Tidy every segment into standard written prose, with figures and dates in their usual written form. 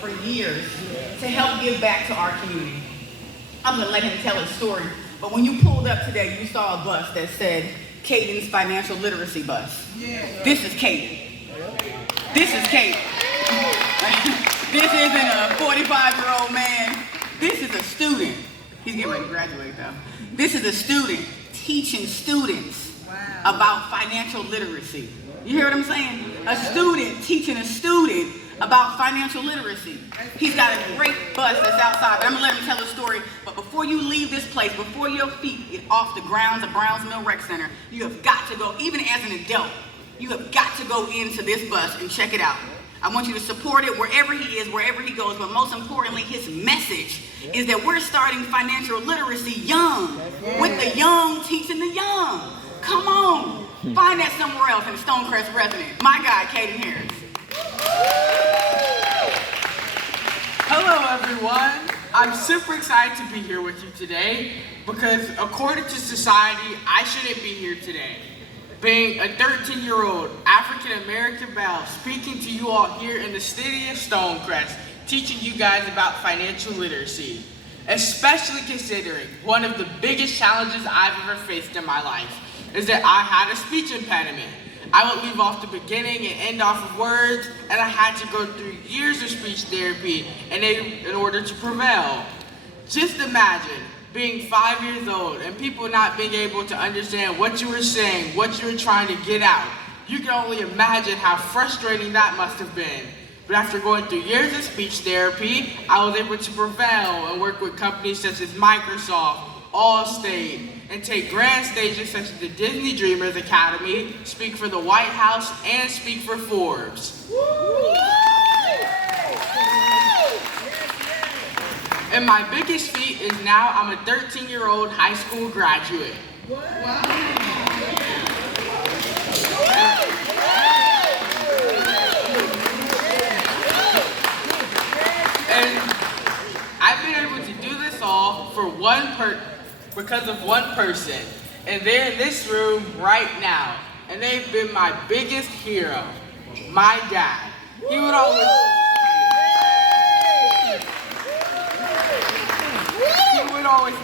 for years to help give back to our community. I'm going to let him tell his story, but when you pulled up today, you saw a bus that said Caden's Financial Literacy Bus. This is Caden. This is Caden. This isn't a 45-year-old man. This is a student. He's getting ready to graduate though. This is a student teaching students about financial literacy. You hear what I'm saying? A student teaching a student about financial literacy. He's got a great bus that's outside, but I'm gonna let him tell his story. But before you leave this place, before your feet get off the grounds of Browns Mill Rec Center, you have got to go, even as an adult, you have got to go into this bus and check it out. I want you to support it wherever he is, wherever he goes, but most importantly, his message is that we're starting financial literacy young, with the young teaching the young. Come on, find that somewhere else in Stonecrest resident. My guy, Caden Harris. Hello everyone, I'm super excited to be here with you today because according to society, I shouldn't be here today. Being a 13-year-old African-American male speaking to you all here in the city of Stonecrest, teaching you guys about financial literacy, especially considering one of the biggest challenges I've ever faced in my life is that I had a speech impediment. I would leave off the beginning and end off of words, and I had to go through years of speech therapy in order to prevail. Just imagine being 5 years old and people not being able to understand what you were saying, what you were trying to get out. You can only imagine how frustrating that must have been. But after going through years of speech therapy, I was able to prevail and work with companies such as Microsoft, Allstate, and take grand stages such as the Disney Dreamers Academy, speak for the White House, and speak for Forbes. And my biggest feat is now I'm a 13-year-old high school graduate. And I've been able to do this all because of one person. And they're in this room right now. And they've been my biggest hero, my dad. He would always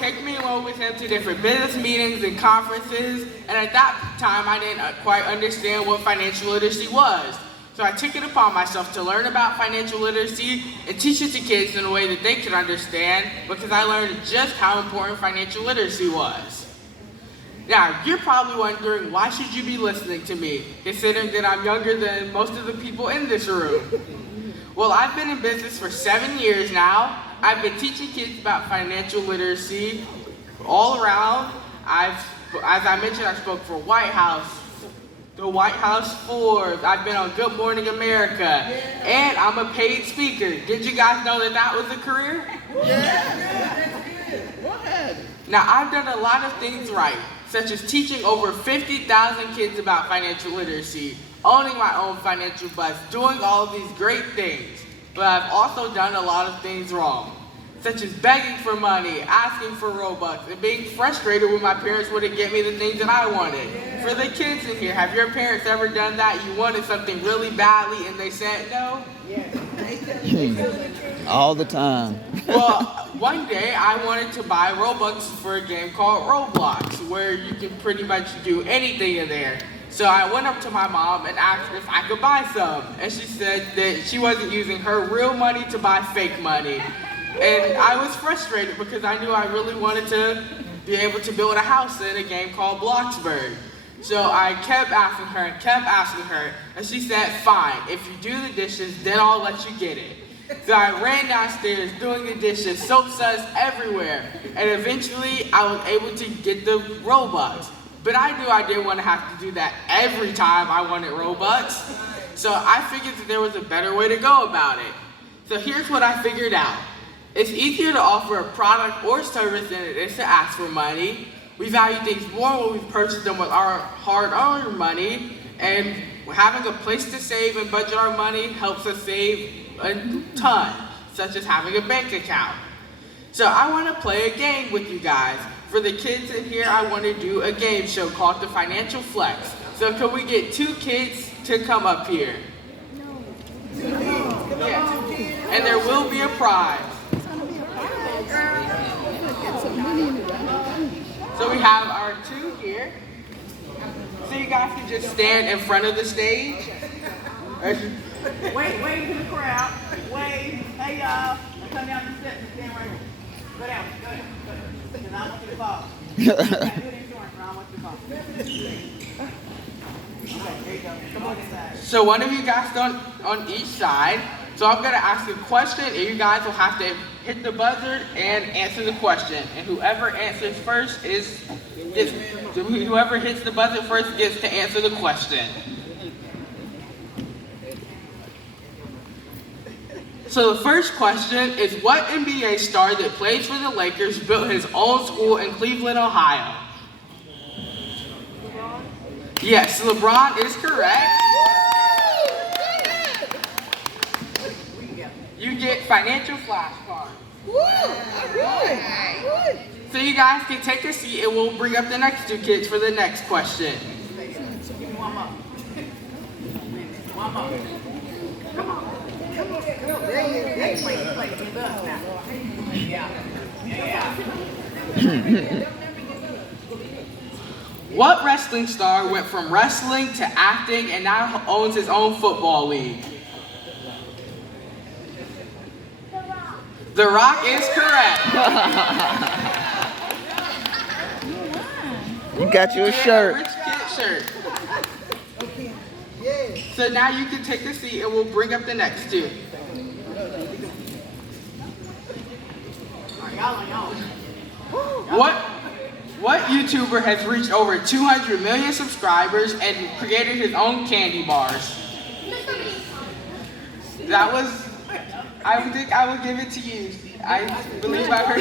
take me along with him to different business meetings and conferences, and at that time I didn't quite understand what financial literacy was. So I took it upon myself to learn about financial literacy and teach it to kids in a way that they could understand, because I learned just how important financial literacy was. Now, you're probably wondering, why should you be listening to me, considering that I'm younger than most of the people in this room? Well, I've been in business for 7 years now. I've been teaching kids about financial literacy all around. As I mentioned, I spoke for White House, the White House Forbes. I've been on Good Morning America, and I'm a paid speaker. Did you guys know that that was a career? Go ahead. Now, I've done a lot of things right, such as teaching over 50,000 kids about financial literacy, owning my own financial bus, doing all of these great things. But I've also done a lot of things wrong, such as begging for money, asking for Robux, and being frustrated when my parents wouldn't get me the things that I wanted. For the kids in here, have your parents ever done that? You wanted something really badly and they said no? All the time. Well, one day I wanted to buy Robux for a game called Roblox, where you can pretty much do anything in there. So I went up to my mom and asked her if I could buy some. And she said that she wasn't using her real money to buy fake money. And I was frustrated because I knew I really wanted to be able to build a house in a game called Bloxburg. So I kept asking her, and she said, fine, if you do the dishes, then I'll let you get it. So I ran downstairs doing the dishes, soap suds everywhere, and eventually I was able to get the Robux. But I knew I didn't want to have to do that every time I wanted Robux. So I figured that there was a better way to go about it. So here's what I figured out. It's easier to offer a product or service than it is to ask for money. We value things more when we purchase them with our hard-earned money, and having a place to save and budget our money helps us save a ton, such as having a bank account. So I want to play a game with you guys. For the kids in here, I want to do a game show called the Financial Flex. So can we get 2 kids to come up here? No. Yeah. and there will be a prize. So we have our two here. So you guys can just stand in front of the stage. Wave to the crowd. Wave. Hey y'all. Come down the steps and stand right here. Go down. Go ahead. Because I want you to fall. Do it insurance, but I want you to fall. Okay, there you go. Come on this side. So one of you guys on each side. So I'm gonna ask a question, and you guys will have to hit the buzzer and answer the question. And whoever answers first whoever hits the buzzer first gets to answer the question. So the first question is, what NBA star that plays for the Lakers built his own school in Cleveland, Ohio? LeBron? Yes, LeBron is correct. You get financial flashcards. So you guys can take a seat and we'll bring up the next two kids for the next question. Warm up. Warm up. Come on. What wrestling star went from wrestling to acting and now owns his own football league? The Rock is correct. You got your shirt. Rich kid shirt. So now you can take a seat and we'll bring up the next two. What YouTuber has reached over 200 million subscribers and created his own candy bars? That was, I think I would give it to you. I believe I heard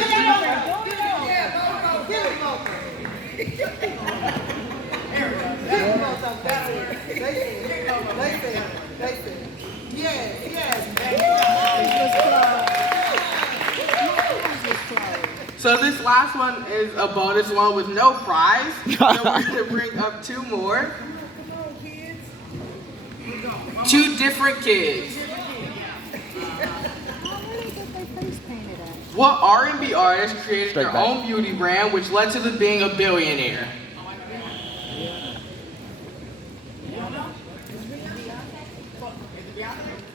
So this last one is a bonus one with no prize. So we're going to bring up two more. Two different kids. What R&B artist created their own beauty brand which led to them being a billionaire?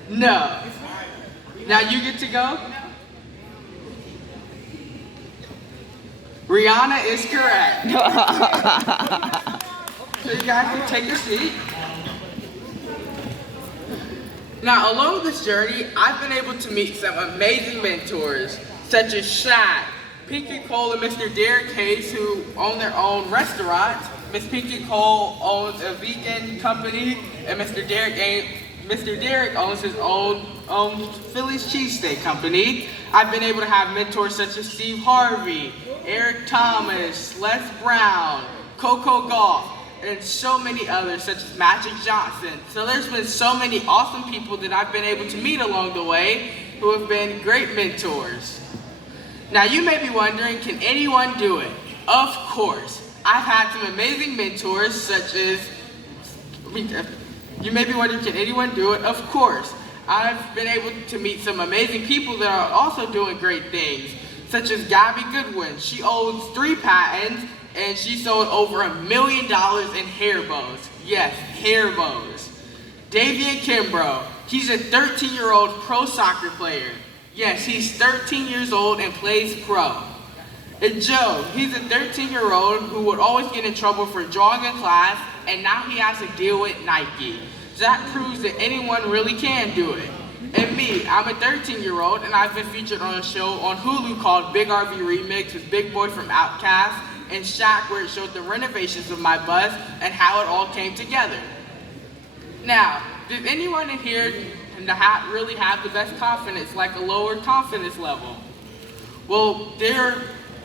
No. Now you get to go? Rihanna is correct. So you guys can take a seat. Now, along this journey, I've been able to meet some amazing mentors, such as Shaq, Pinky Cole, and Mr. Derek Hayes, who own their own restaurants. Miss Pinky Cole owns a vegan company, and Mr. Derek owns his own Philly's cheesesteak company. I've been able to have mentors such as Steve Harvey, Eric Thomas, Les Brown, Coco Gauff, and so many others such as Magic Johnson. So there's been so many awesome people that I've been able to meet along the way who have been great mentors. Now you may be wondering, can anyone do it? Of course. I've had some amazing mentors such as, you may be wondering, can anyone do it? Of course. I've been able to meet some amazing people that are also doing great things, such as Gabby Goodwin. She owns 3 patents and she sold over $1 million in hair bows. Yes, hair bows. Davian Kimbrough, he's a 13-year-old pro soccer player. Yes, he's 13 years old and plays pro. And Joe, he's a 13-year-old who would always get in trouble for drawing in class, and now he has to deal with Nike. That proves that anyone really can do it. And me, I'm a 13-year-old, and I've been featured on a show on Hulu called Big RV Remix with Big Boy from Outkast and Shaq, where it showed the renovations of my bus and how it all came together. Now, does anyone in here really have the best confidence, like a lower confidence level? Well,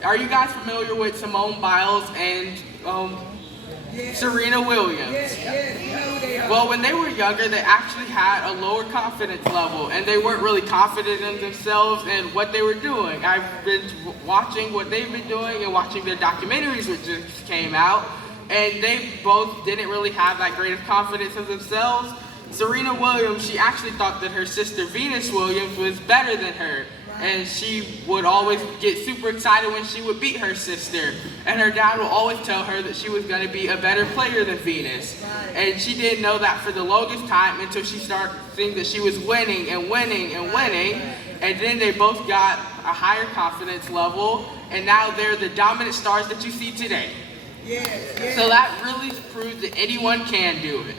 are you guys familiar with Simone Biles and Serena Williams? Well, when they were younger, they actually had a lower confidence level, and they weren't really confident in themselves and what they were doing. I've been watching what they've been doing and watching their documentaries which just came out, and they both didn't really have that great of confidence in themselves. Serena Williams, she actually thought that her sister Venus Williams was better than her. And she would always get super excited when she would beat her sister. And her dad would always tell her that she was going to be a better player than Venus. And she didn't know that for the longest time until she started seeing that she was winning and winning and winning. And then they both got a higher confidence level. And now they're the dominant stars that you see today. So that really proves that anyone can do it.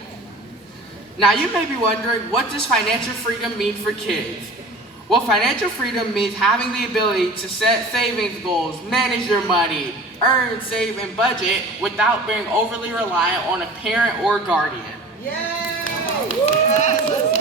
Now you may be wondering, what does financial freedom mean for kids? Well, financial freedom means having the ability to set savings goals, manage your money, earn, save, and budget without being overly reliant on a parent or guardian. Yay!